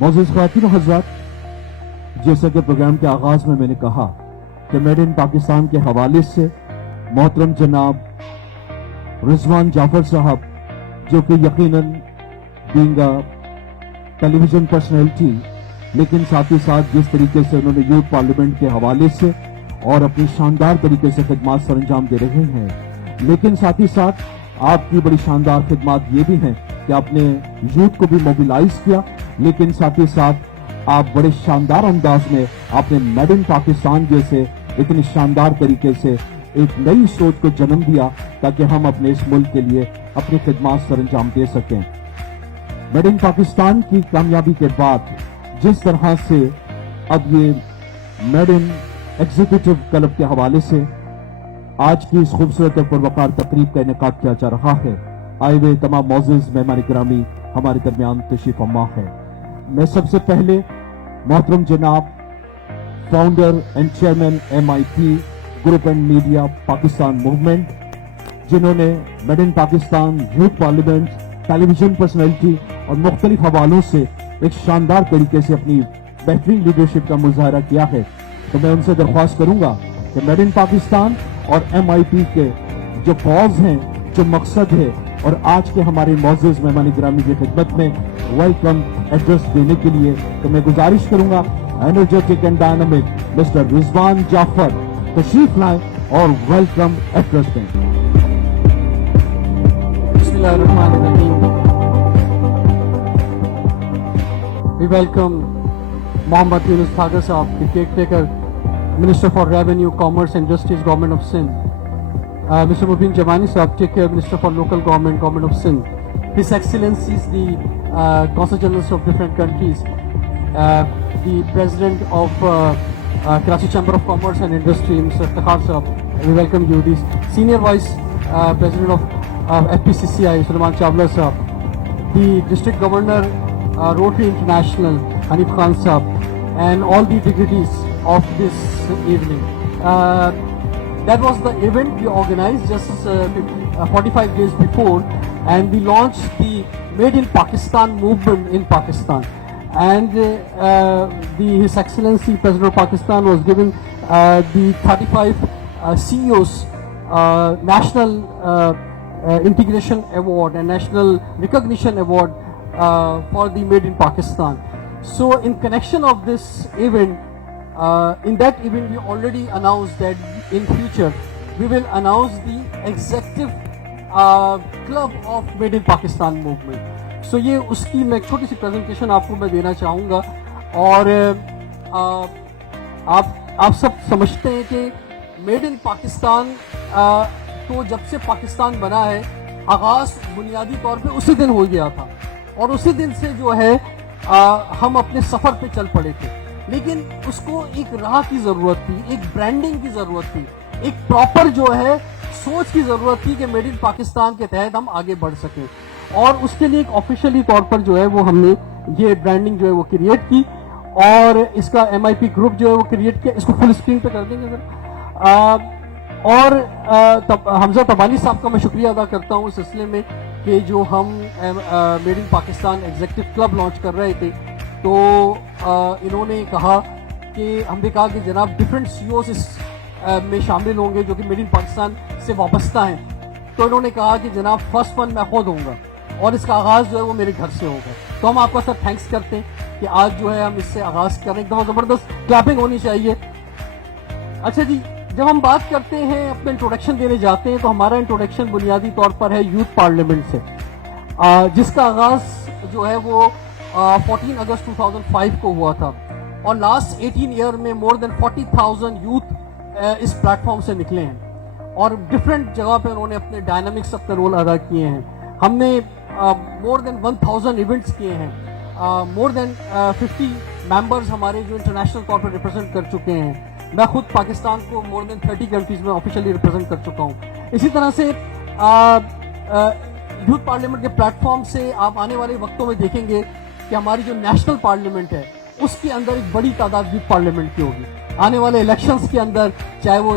معزز خواتین و حضرات، جیسا کہ پروگرام کے آغاز میں نے کہا کہ میڈ ان پاکستان کے حوالے سے محترم جناب رضوان جعفر صاحب، جو کہ یقیناً بینگ ٹیلی ویژن پرسنالٹی، لیکن ساتھ ہی ساتھ جس طریقے سے انہوں نے یوتھ پارلیمنٹ کے حوالے سے اور اپنی شاندار طریقے سے خدمات سر انجام دے رہے ہیں، لیکن ساتھ ہی ساتھ آپ کی بڑی شاندار خدمات یہ بھی ہیں کہ آپ نے یوتھ کو بھی موبیلائز کیا، لیکن ساتھ ہی ساتھ آپ بڑے شاندار انداز میں آپ نے میڈ ان پاکستان جیسے اتنی شاندار طریقے سے ایک نئی سوچ کو جنم دیا تاکہ ہم اپنے اس ملک کے لیے اپنی خدمات سر انجام دے سکیں۔ میڈ ان پاکستان کی کامیابی کے بعد جس طرح سے اب یہ میڈ ان ایگزیکٹو کلب کے حوالے سے آج کی اس خوبصورت اور پروقار تقریب کا انعقاد کیا جا رہا ہے، آئے ہوئے تمام معزز مہمان گرامی ہمارے درمیان تشریف فرما ہے۔ میں سب سے پہلے محترم جناب founder and chairman MIP group and media Pakistan movement, جنہوں نے made in Pakistan, youth parliament, television personality اور مختلف حوالوں سے ایک شاندار طریقے سے اپنی بہترین لیڈرشپ کا مظاہرہ کیا ہے، تو میں ان سے درخواست کروں گا کہ میڈ ان پاکستان اور MIP کے جو کاز ہیں، جو مقصد ہے، اور آج کے ہمارے معزز مہمان گرامی کی خدمت میں ویلکم ایڈریس دینے کے لیے تو میں گزارش کروں گا انرجیٹک اینڈ ڈائنامک مسٹر رضوان جعفر تشریف لائیں اور ویلکم ایڈریس دیں۔ بسم اللہ الرحمن الرحیم۔ We welcome Mohammad Yunus Thagar Saab, the caretaker, Minister for Revenue, Commerce and Justice, Government of Sindh. Mr. Mubin Jamani Saab, Caretaker, Minister for Local Government, Government of Sindh. His Excellencies, the Consul Generals of different countries, the President of Karachi Chamber of Commerce and Industry, Mr. Takhar Saab, we welcome you. The Senior Vice President of FPCCI, Sulaiman Chawla Saab, the District Governor, Rotary International, Hanif Khan Saab, and all the dignitaries of this evening. That was the event we organized just 45 days before, and we launched the Made in Pakistan movement in Pakistan. And His Excellency President of Pakistan was given the 35 CEOs National Integration Award and National Recognition Award for the Made in Pakistan. So in connection of this event, in that event we already announced that in future we will announce the executive club of Made in Pakistan movement. So یہ اس کی میں ایک چھوٹی سی presentation آپ کو میں دینا چاہوں گا، اور آپ سب سمجھتے ہیں کہ میڈ ان پاکستان تو جب سے پاکستان بنا ہے آغاز بنیادی طور پہ اسی دن ہو گیا تھا، اور اسی دن سے جو ہے ہم اپنے سفر پہ چل پڑے تھے، لیکن اس کو ایک راہ کی ضرورت تھی، ایک برانڈنگ کی ضرورت تھی، ایک پراپر جو ہے سوچ کی ضرورت تھی کہ میڈ ان پاکستان کے تحت ہم آگے بڑھ سکیں، اور اس کے لیے ایک آفیشلی طور پر جو ہے وہ ہم نے یہ برانڈنگ جو ہے وہ کریٹ کی، اور اس کا MIP گروپ جو ہے وہ کریٹ کیا۔ اس کو فل اسکرین پہ کر دیں گے سر۔ اور حمزہ تبانی صاحب کا میں شکریہ ادا کرتا ہوں اس سلسلے میں کہ جو ہم made in Pakistan executive club launch کر رہے تھے، تو انہوں نے کہا کہ ہم نے کہا کہ جناب ڈفرینٹ CEOs اس میں شامل ہوں گے جو کہ میڈ ان پاکستان سے وابستہ ہیں، تو انہوں نے کہا کہ جناب فرسٹ ون میں خود ہوں گا اور اس کا آغاز جو ہے وہ میرے گھر سے ہوگا۔ تو ہم آپ کا سر تھینکس کرتے ہیں کہ آج جو ہے ہم اس سے آغاز کریں، ایک دفعہ زبردست کلیپنگ ہونی چاہیے۔ اچھا جی، جب ہم بات کرتے ہیں اپنے انٹروڈکشن دینے جاتے ہیں تو ہمارا انٹروڈکشن بنیادی طور پر ہے یوتھ پارلیمنٹ سے، جس کا آغاز جو ہے وہ 14 اگست 2005 کو ہوا تھا، اور لاسٹ 18 ایئر میں مور دین 40,000 یوتھ اس پلیٹ فارم سے نکلے ہیں، اور ڈفرینٹ جگہ پہ انہوں نے اپنے ڈائنامکس اپنے رول ادا کیے ہیں۔ ہم نے مور دین 1000 ایونٹس کیے ہیں، مور دین 50 ممبرز ہمارے جو انٹرنیشنل طور پر ریپرزینٹ کر چکے ہیں۔ میں خود پاکستان کو مور دین 30 کنٹریز میں آفیشلی ریپرزینٹ کر چکا ہوں۔ اسی طرح سے یوتھ پارلیمنٹ کے پلیٹ فارم سے آپ آنے والے وقتوں میں دیکھیں گے کہ ہماری جو نیشنل پارلیمنٹ ہے اس کے اندر ایک بڑی تعداد یوتھ پارلیمنٹ کی ہوگی۔ آنے والے الیکشنز کے اندر چاہے وہ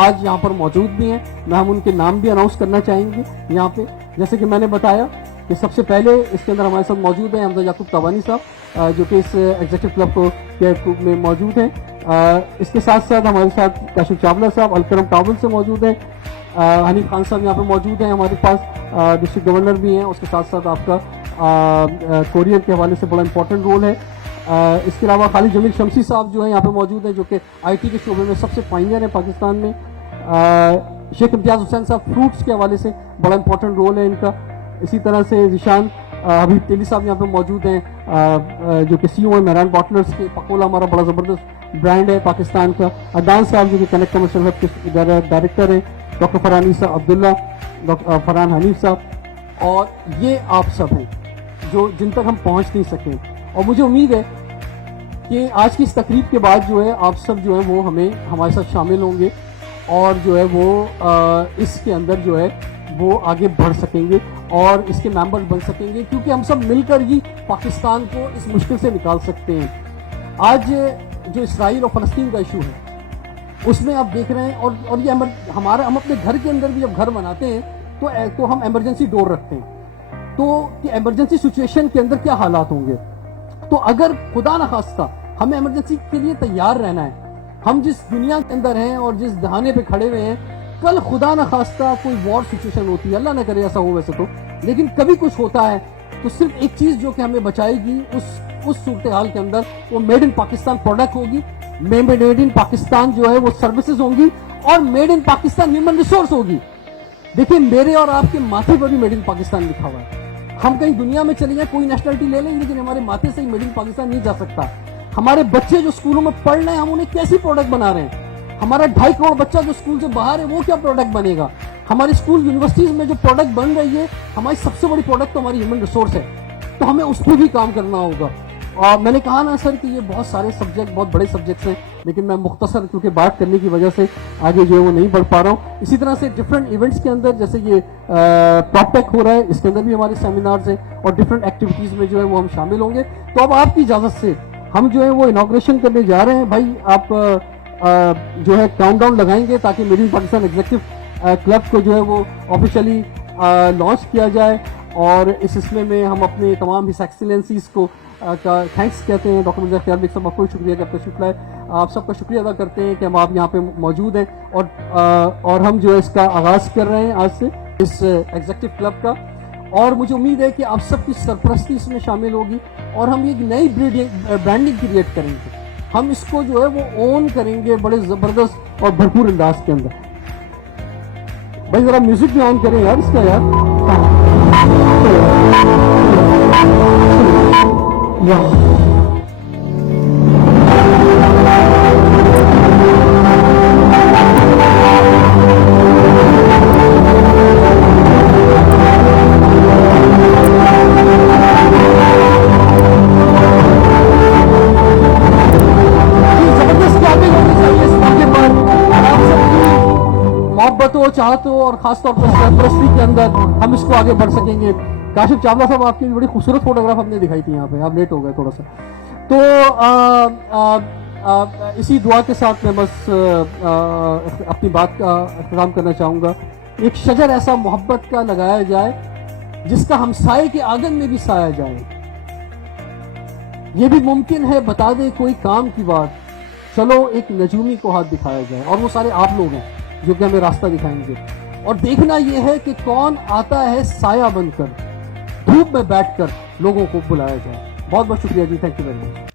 آج یہاں پر موجود بھی ہیں، میں ہم ان کے نام بھی اناؤنس کرنا چاہیں گے یہاں پہ. جیسے کہ میں نے بتایا کہ سب سے پہلے اس کے اندر ہمارے ساتھ موجود ہیں حمزہ یعقوب تابانی صاحب جو کہ اس ایگزیکٹو کلب میں موجود ہیں. اس کے ساتھ ساتھ ہمارے ساتھ کاشف چاولہ صاحب الکرم ٹاول سے موجود ہیں. حنیف خان صاحب یہاں پہ موجود ہیں ہمارے پاس، ڈسٹرکٹ گورنر بھی ہیں. اس کے ساتھ ساتھ آپ کا کوریئر کے حوالے سے بڑا امپورٹنٹ رول ہے. اس کے علاوہ خالد جمیل شمسی صاحب جو ہیں یہاں پہ موجود ہیں جو کہ آئی ٹی کے شعبے میں سب سے پائنیئر ہیں پاکستان میں. شیخ امتیاز حسین صاحب فروٹس کے حوالے سے بڑا امپورٹنٹ رول ہے ان کا. اسی طرح سے ذیشان حبیب تیلی صاحب یہاں پہ موجود ہیں جو کہ سی او ہیں مہران باٹلرز کے. پکولا ہمارا بڑا زبردست برانڈ ہے پاکستان کا. عدنان صاحب جو کہ کنیکٹ کمرشل ہب کے ڈائریکٹر ہیں. ڈاکٹر فرحان عیسیٰ عبداللہ، فرحان حنیف صاحب، اور یہ آپ سب ہیں جن تک ہم پہنچ نہیں سکیں. اور مجھے امید ہے کہ آج کی اس تقریب کے بعد جو ہے آپ سب جو ہے وہ ہمارے ساتھ شامل ہوں گے اور جو ہے وہ اس کے اندر جو ہے وہ آگے بڑھ سکیں گے اور اس کے ممبر بن سکیں گے، کیونکہ ہم سب مل کر ہی پاکستان کو اس مشکل سے نکال سکتے ہیں. آج جو اسرائیل اور فلسطین کا ایشو ہے اس میں آپ دیکھ رہے ہیں، اور یہ ہم اپنے گھر کے اندر بھی جب گھر بناتے ہیں تو ہم ایمرجنسی ڈور رکھتے ہیں. تو کہ ایمرجنسی سچویشن کے اندر کیا حالات ہوں گے. تو اگر خدا نخواستہ ہمیں ایمرجنسی کے لیے تیار رہنا ہے، ہم جس دنیا کے اندر ہیں اور جس دہانے پہ کھڑے ہوئے ہیں، کل خدا نخواستہ کوئی وار سچویشن ہوتی ہے، اللہ نہ کرے ایسا ہو ویسے تو، لیکن کبھی کچھ ہوتا ہے تو صرف ایک چیز جو کہ ہمیں بچائے گی اس صورتحال کے اندر وہ میڈ ان پاکستان پروڈکٹ ہوگی. میڈ ان پاکستان جو ہے وہ سروسز ہوں گی اور made in Pakistan human resource ہوگی. دیکھیں میرے اور آپ کے ماتھے پر بھی میڈ ان پاکستان لکھا ہوا ہے. ہم کہیں دنیا میں چلے جائیں، کوئی نیشنلٹی لے لیں، لیکن ہمارے ماتھے سے ہی میڈ ان پاکستان نہیں جا سکتا. ہمارے بچے جو اسکولوں میں پڑھ رہے ہیں ہم انہیں کیسی پروڈکٹ بنا رہے ہیں. ہمارا 2.5 کروڑ بچہ جو اسکول سے باہر ہے وہ کیا پروڈکٹ بنے گا. ہمارے اسکول یونیورسٹیز میں جو پروڈکٹ بن رہی ہے، ہماری سب سے بڑی پروڈکٹ تو ہماری ہیومن ریسورس ہے. تو ہمیں اس پہ بھی کام کرنا ہوگا. اور میں نے کہا نا سر کہ یہ بہت سارے سبجیکٹ، بہت بڑے سبجیکٹس ہیں، لیکن میں مختصر کیونکہ بات کرنے کی وجہ سے آگے جو ہے وہ نہیں بڑھ پا رہا ہوں. اسی طرح سے ڈفرینٹ ایونٹس کے اندر جیسے یہ پراپ ٹیک ہو رہا ہے، اس کے اندر بھی ہمارے سیمینارز ہیں اور ڈفرینٹ ایکٹیویٹیز میں جو ہے وہ ہم شامل ہوں گے. تو اب آپ کی اجازت سے ہم جو ہے وہ انوگریشن کرنے جا رہے ہیں. بھائی آپ جو ہے کاؤنٹ ڈاؤن لگائیں گے تاکہ made in Pakistan executive club کو جو ہے وہ آفیشیلی لانچ کیا جائے. اور اس سلسلے میں ہم اپنے تمام ہس ایکسیلنسیز کو کا تھینکس کہتے ہیں. ڈاکٹر مرزا اختیار بیگ صاحب آپ کو شکریہ کہ آپ تشریف لائے. آپ سب کا شکریہ ادا کرتے ہیں کہ ہم آپ یہاں پہ موجود ہیں اور ہم جو ہے اس کا آغاز کر رہے ہیں آج سے اس ایگزیکٹو کلب کا. اور مجھے امید ہے کہ آپ سب کی سرپرستی اس میں شامل ہوگی اور ہم ایک نئی برانڈنگ کریٹ کریں گے. ہم اس کو جو ہے وہ اون کریں گے بڑے زبردست اور بھرپور انداز کے اندر. بھائی ذرا میوزک بھی آن کریں یار اس کا یار. محبت ہو، چاہت ہو اور خاص طور پر سرپرستی کے اندر ہم اس کو آگے بڑھ سکیں گے. کاشف چاولہ صاحب آپ کی بڑی خوبصورت فوٹوگراف ہم نے دکھائی تھی یہاں پہ، آپ لیٹ ہو گئے تھوڑا سا. تو اسی دعا کے ساتھ میں بس اپنی بات کا اختتام کرنا چاہوں گا. ایک شجر ایسا محبت کا لگایا جائے جس کا ہمسائے کے آنگن میں بھی سایہ جائے. یہ بھی ممکن ہے بتا دے کوئی کام کی بات، چلو ایک نجومی کو ہاتھ دکھایا جائے. اور وہ سارے آپ لوگ ہیں جو کہ ہمیں راستہ دکھائیں گے. اور دیکھنا یہ ہے کہ کون آتا ہے سایہ بن کر، دھوپ میں بیٹھ کر لوگوں کو بلایا جائے. بہت بہت شکریہ جی. Thank you very much.